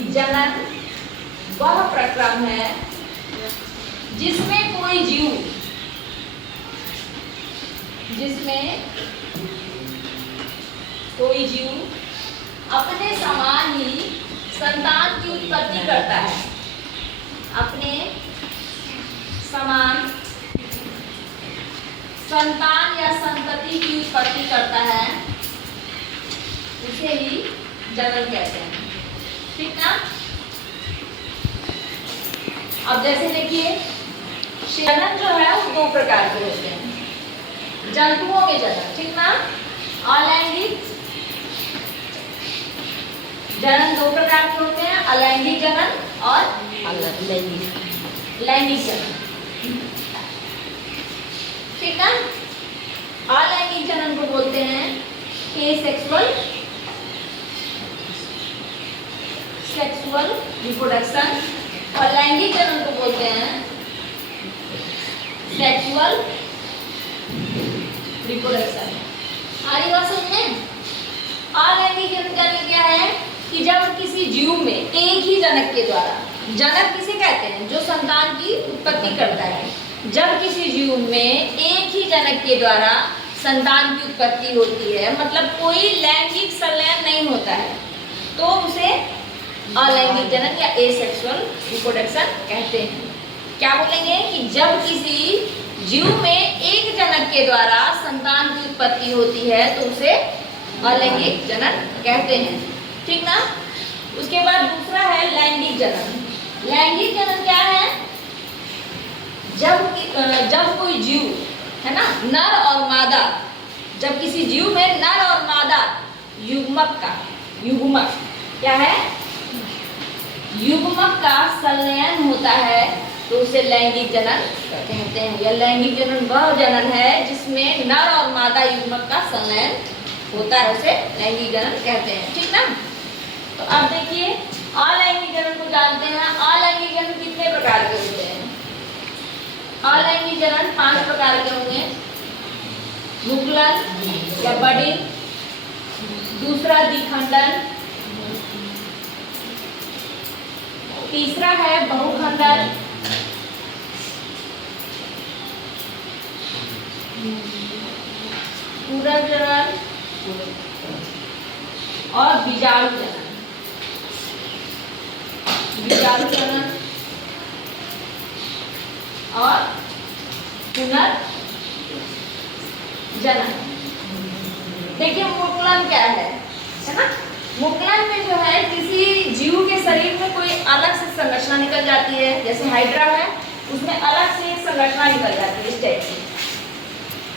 कि जनन वह प्रक्रम है जिसमें कोई जीव अपने समान ही संतान की उत्पत्ति करता है। अपने समान संतान या संतति की उत्पत्ति करता है, उसे ही जनन कहते हैं। ठीक ना। अब जैसे देखिए, जनन जो है वो दो प्रकार के होते हैं। जंतुओं के जनन, ठीक ना। अलैंगिक जनन दो प्रकार के होते हैं, अलैंगिक जनन और लैंगिक जनन। ठीक ना। अलैंगिक जनन को बोलते हैं सेक्सुअल रिप्रोडक्शन और लैंगिक जनन को बोलते हैं सेक्सुअल रिप्रोडक्शन। आगे बात समझ में। अलैंगिक जनन क्या है कि जब किसी जीव में एक ही जनक के द्वारा, जनक किसे कहते हैं जो संतान की उत्पत्ति करता है, जब किसी जीव में एक ही जनक के द्वारा संतान की उत्पत्ति होती है, मतलब कोई लैंगिक संलयन नहीं होता है, तो उसे अलैंगिक जनन या एसेक्सुअल रिप्रोडक्शन कहते हैं। क्या बोलेंगे कि जब किसी जीव में एक जनक के द्वारा संतान की उत्पत्ति होती है तो उसे अलैंगिक जनन कहते हैं। ठीक ना। उसके बाद दूसरा है लैंगिक जनन। लैंगिक जनन क्या है? जब कोई जीव है ना, नर और मादा, जब किसी जीव में नर और मादा युग्मक क्या है, युग्मक का संलयन होता है तो उसे लैंगिक जनन कहते हैं। यह लैंगिक जनन वह जनन है जिसमें नर और मादा युग्मक का संलयन होता है, उसे लैंगिक जनन कहते हैं। ठीक ना। तो अब देखिए अलैंगिक जनन को जानते हैं। अलैंगिक जनन कितने प्रकार के होते हैं? अलैंगिक जनन 5 प्रकार के होंगे। मुकुलन या बडिंग, दूसरा द्विखंडन, तीसरा है बहुखंडन, पूरक जनन और बीजाणु जनन। और पुनर्जनन। देखिए मुकुलन क्या है ना। मुकुलन में जो है किसी जीव के शरीर में कोई अलग से संरचना निकल जाती है, जैसे हाइड्रा है उसमें अलग से एक संरचना निकल जाती है इस टाइप से।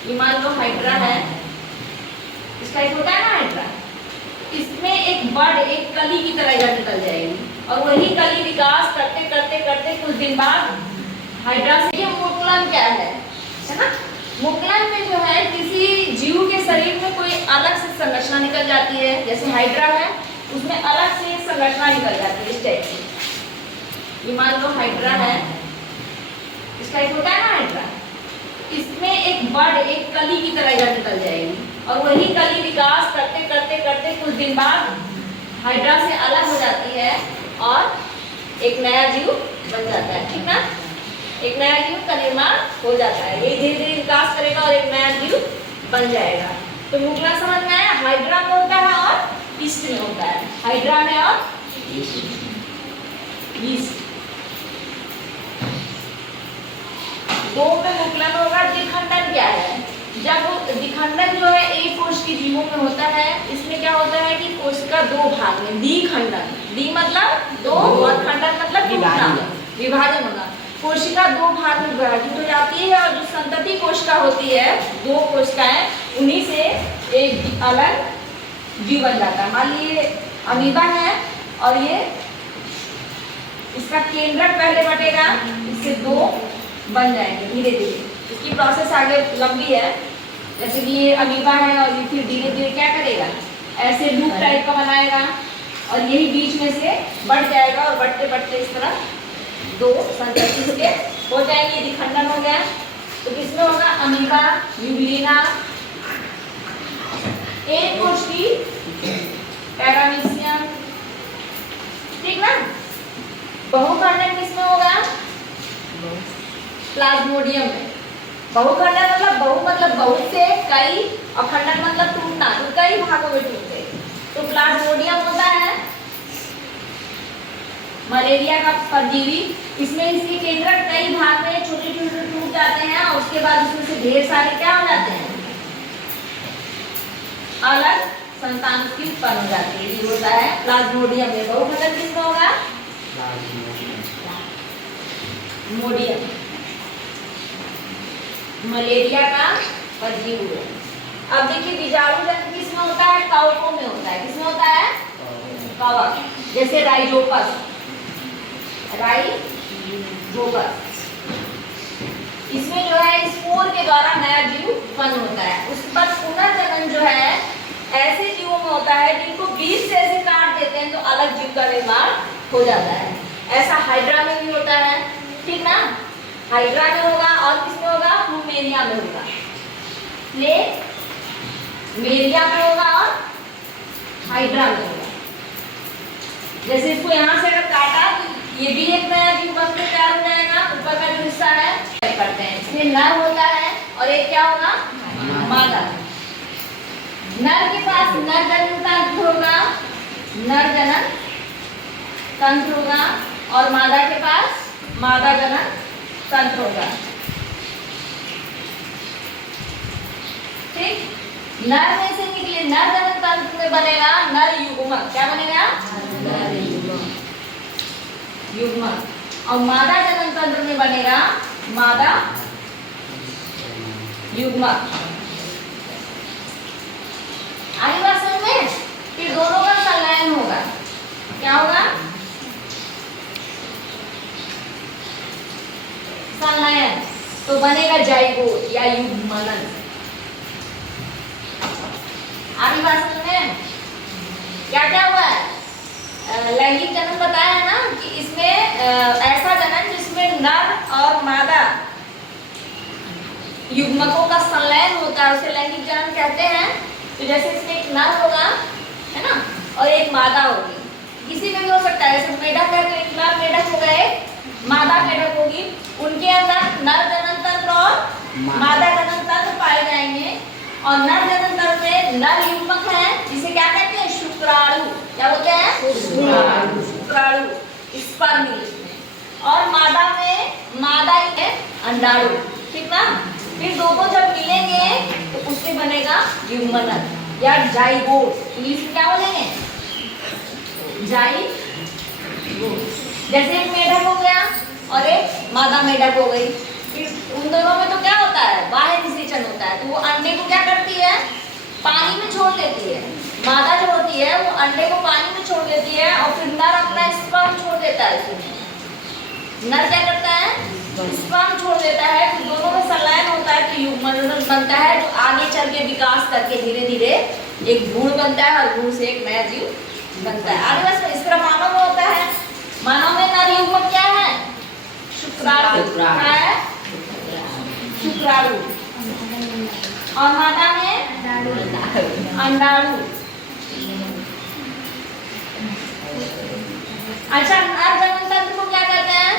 ये मान लो हाइड्रा है, इस टाइप होता है ना हाइड्रा, इसमें एक बड़, एक कली की तरह यह निकल जाएगी और वही कली विकास करते करते करते कुछ दिन बाद हाइड्रा से। ये मुकुलन क्या है ना। मुकुलन में जो है किसी जीव के शरीर में कोई अलग से संरचना निकल जाती है, जैसे हाइड्रा है उसमें अलग से एक संरचना निकल जाती है इस टाइप से। ये मान लो हाइड्रा है, इस टाइप होता है ना हाइड्रा, इसमें एक बड़, एक कली की तरह यह निकल जाएगी और वही कली विकास करते करते करते कुछ दिन बाद हाइड्रा से अलग हो जाती है और एक नया जीव बन जाता है। ठीक ना। एक नया जीव का निर्माण हो जाता है, ये धीरे धीरे विकास करेगा और एक नया जीव बन जाएगा। तो मुकुलन समझ में आया। हाइड्रा में होता है और ईस्ट में होता है। हाइड्रा में और ईस्ट दो में मुकुलन होगा। द्विखंडन क्या है? जब द्विखंडन जो है एक कोश के जीवों में होता है, इसमें क्या होता है कि कोशिका दो भाग में, द्विखंडन, द्वि मतलब दो और खंडन मतलब विभाजन होना। कोशिका दो भाग में विभाजित हो जाती है और जो संतति कोशिका होती है, दो कोशिकाएं, उन्हीं से एक अलग जीव बन जाता है। मान लीजिए अमीबा है और ये इसका केंद्रक पहले बटेगा, इससे दो बन जाएंगे धीरे धीरे। इसकी प्रोसेस आगे लंबी है। जैसे कि ये अमीबा है और ये फिर धीरे धीरे क्या करेगा, ऐसे लूप टाइप का बनाएगा और यही बीच में से बढ़ जाएगा और बढ़ते बढ़ते इस तरह दो संतति के हो जाएंगे। द्विखंडन हो गया। तो किसमें होगा? अमीबा, यूग्लिना, एक कोश की पैरामीशियम, ठीक ना। बहुखंडन किसमें होगा? प्लाज्मोडियम में। बहुखंडन मतलब बहु मतलब बहुत से, कई, और खंडन मतलब टूटना, तो कई भागों में टूटते। तो प्लाज्मोडियम होता है मलेरिया का परजीवी। इसमें इसके केंद्रक कई भाग में छोटे छोटे टूट जाते हैं और उसके बाद उसमें से ढेर सारे क्या हो जाते हैं, अलग संतान की उत्पन्न हो जाती है। ये होता है प्लाज्मोडियम में। बहुखंडन किसमें होगा? मोडियम, मलेरिया का परजीवी। अब देखिए बीजाणु जन्म किसमें होता है? कवकों में होता है। किसमें होता है? कवक, जैसे राइजोपस, राइजोपस। इसमें जो है स्पोर के द्वारा नया जीव उत्पन्न होता है। उस पर पुनर्जनन जो है ऐसे जीवों में होता है जिनको बीज से ऐसे काट देते हैं तो अलग जीव का निर्माण हो जाता है। ऐसा हाइड्रा में भी होता है, ठीक ना। हाइड्रा में होगा और किसमें होगा? प्लूमेरिया में होगा। प्लूमेरिया में होगा और हाइड्रा में होगा। जैसे इसको यहाँ से अगर काटा तो ये भी एक नया जीव बन के तैयार हो जाएगा। ऊपर का जो हिस्सा है करते हैं, इसमें नर होता है और एक क्या होगा? मादा। नर के पास नर जनन तंत्र होगा, नर जनन तंत्र होगा, और मादा के पास मादा जनन तंत्र होगा। ठीक। नर में से निकले नर जनन तंत्र में बनेगा नर युग्मक। क्या बनेगा? नर युग्मक। और मादा जनन तंत्र में बनेगा मादा युग्मक। आई बात समझ में? फिर दोनों का संलयन होगा। क्या होगा? संलयन। तो बनेगा जाइगोट या युग्मनन। आगे बात समझ में? क्या क्या हुआ है? लैंगिक जनन बताया है ना कि इसमें ऐसा जनन जिसमें नर और मादा युग्मकों का संलयन होता है उसे लैंगिक जनन कहते हैं। तो जैसे इसमें एक नर होगा, है ना, और एक मादा होगी। किसी में भी हो सकता है, जैसे मेढक है तो एक नर मेढक होगा, एक मादा मेढक होगी। उनके अंदर नर जनन तंत्र और मादा जनन तंत्र पाए जाएंगे। और नर जनन तंत्र में नर युग्मक है जिसे क्या कहते हैं? शुक्राणु। क्या बोलते हैं? शुक्राणु, स्पर्म। और मादा में मादा ही है अंडाणु, ठीक ना। फिर दोनों जब मिलेंगे तो उससे बनेगा युग्मनन या जाइगोट। इंग्लिश में क्या बोलेंगे? जाइगोट। जैसे एक मेढक हो गया और एक मादा मेढक हो गई। फिर उन दोनों में तो क्या होता है? बाह्य निषेचन होता है। तो वो अंडे को क्या करती है? पानी में छोड़ देती है। मादा जो होती है वो अंडे को पानी में छोड़ देती है और फिर नर अपना स्पर्म छोड़ देता है उसमें। नर क्या करता है? स्पर्म छोड़ देता है। फिर दोनों में संलयन होता है तो युग्मनन बनता है, जो आगे चल के विकास करके धीरे धीरे एक भ्रूण बनता है और भ्रूण से एक नया जीव बनता है। आगे बस इस तरह मानव में होता है। मानव में नर युग्मक क्या है? शुक्राणु। क्या है? शुक्राणु। और मादा में अंडाणु। अच्छा, नर जनन तंत्र को क्या कहते हैं?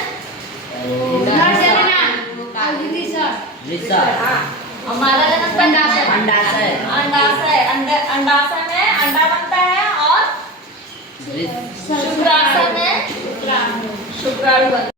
नर जनन। और मादा जनन तंत्र अंडाशय। अंडाशय में अंडा बनता है और शुक्राशय में शुक्राणु बनता है।